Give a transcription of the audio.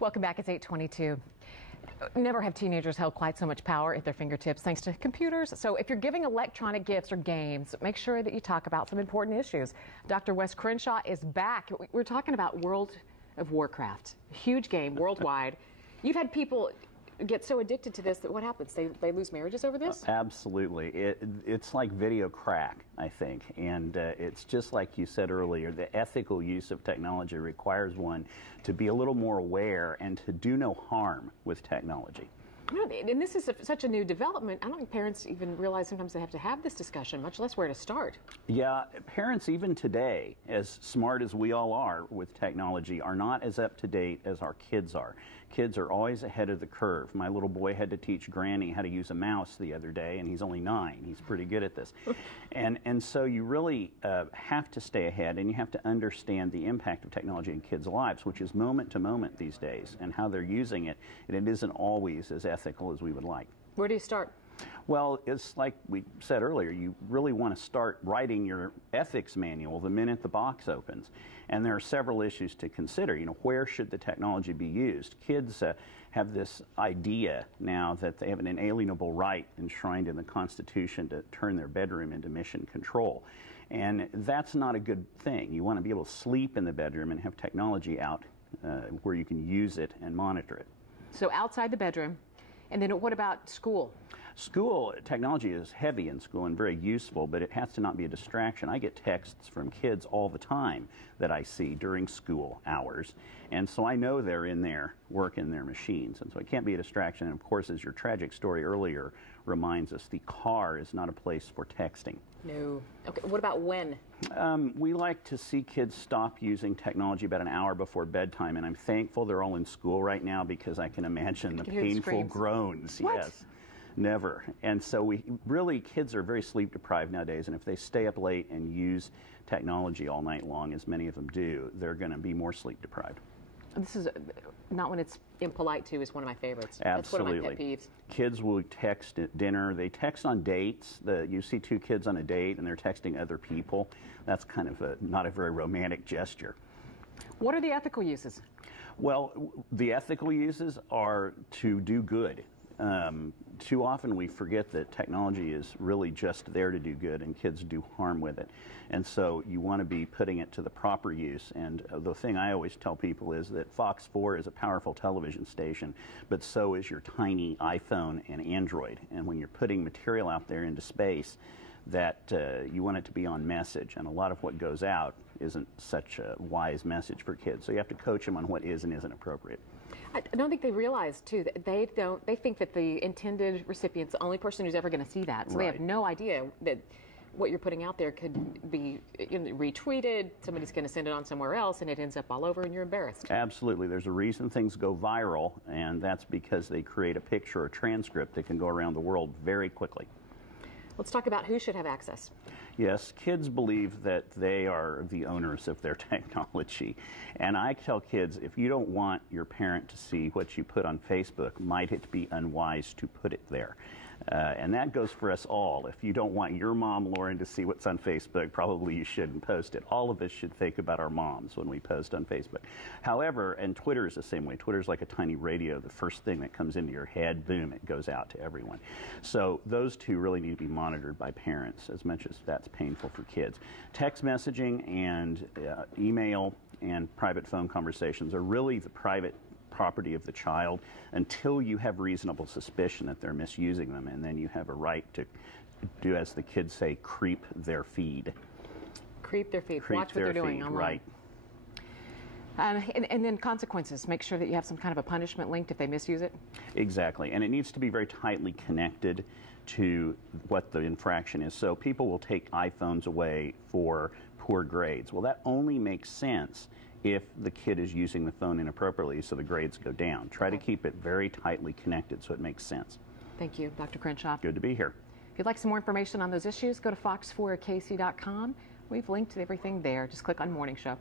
Welcome back. It's 8:22. Never have teenagers held quite so much power at their fingertips thanks to computers. So if you're giving electronic gifts or games, make sure that you talk about some important issues. Dr. Wes Crenshaw is back. We're talking about World of Warcraft, a huge game worldwide. You've had people get so addicted to this that what happens? They lose marriages over this? Absolutely. It's like video crack, I think. And it's just like you said earlier, the ethical use of technology requires one to be a little more aware and to do no harm with technology. And this is such a new development. I don't think parents even realize sometimes they have to have this discussion, much less where to start. Yeah, parents even today, as smart as we all are with technology, are not as up to date as our kids are. Kids are always ahead of the curve. My little boy had to teach Granny how to use a mouse the other day, and he's only 9. He's pretty good at this. and so you really have to stay ahead, and you have to understand the impact of technology in kids' lives, which is moment to moment these days, and how they're using it, and it isn't always as ethical as we would like. Where do you start? Well, it's like we said earlier, you really want to start writing your ethics manual the minute the box opens. And there are several issues to consider. You know, where should the technology be used? Kids have this idea now that they have an inalienable right enshrined in the Constitution to turn their bedroom into mission control. And that's not a good thing. You want to be able to sleep in the bedroom and have technology out where you can use it and monitor it. So outside the bedroom. And then what about school? School, technology is heavy in school and very useful, but it has to not be a distraction. I get texts from kids all the time that I see during school hours, and so I know they're in there working their machines, and so it can't be a distraction. And of course, as your tragic story earlier reminds us, the car is not a place for texting. No. Okay, what about when? We like to see kids stop using technology about an hour before bedtime, and I'm thankful they're all in school right now because I can imagine the painful groans. What? Yes. Never. And so kids are very sleep deprived nowadays, and if they stay up late and use technology all night long, as many of them do, they're going to be more sleep deprived. This is not when it's impolite to is one of my favorites. Absolutely. That's one of my pet peeves. Kids will text at dinner. They text on dates. You see two kids on a date and they're texting other people. That's kind of not a very romantic gesture. What are the ethical uses? Well, the ethical uses are to do good. Too often we forget that technology is really just there to do good, and kids do harm with it. And so you want to be putting it to the proper use. And the thing I always tell people is that Fox 4 is a powerful television station, but so is your tiny iPhone and Android. And when you're putting material out there into space, that you want it to be on message, and a lot of what goes out isn't such a wise message for kids. So you have to coach them on what is and isn't appropriate. I don't think they realize, too, that they think that the intended recipient's the only person who's ever going to see that. So They have no idea that what you're putting out there could be retweeted, somebody's going to send it on somewhere else, and it ends up all over, and you're embarrassed. Absolutely. There's a reason things go viral, and that's because they create a picture or transcript that can go around the world very quickly. Let's talk about who should have access. Yes, kids believe that they are the owners of their technology. And I tell kids, if you don't want your parent to see what you put on Facebook, might it be unwise to put it there? And that goes for us all. If you don't want your mom, Lauren, to see what's on Facebook, probably you shouldn't post it. All of us should think about our moms when we post on Facebook. However, and Twitter is the same way. Twitter's like a tiny radio. The first thing that comes into your head, boom, it goes out to everyone. So those two really need to be monitored by parents, as much as that's painful for kids. Text messaging and email and private phone conversations are really the private property of the child until you have reasonable suspicion that they're misusing them, and then you have a right to do, as the kids say, creep their feed. Creep their feed. Watch what they're doing online. Right. And then consequences. Make sure that you have some kind of a punishment linked if they misuse it. Exactly. And it needs to be very tightly connected to what the infraction is. So people will take iPhones away for poor grades. Well, that only makes sense if the kid is using the phone inappropriately, so the grades go down. Try to keep it very tightly connected so it makes sense. Thank you, Dr. Crenshaw. Good to be here. If you'd like some more information on those issues, go to fox4kc.com. We've linked to everything there. Just click on Morning Show.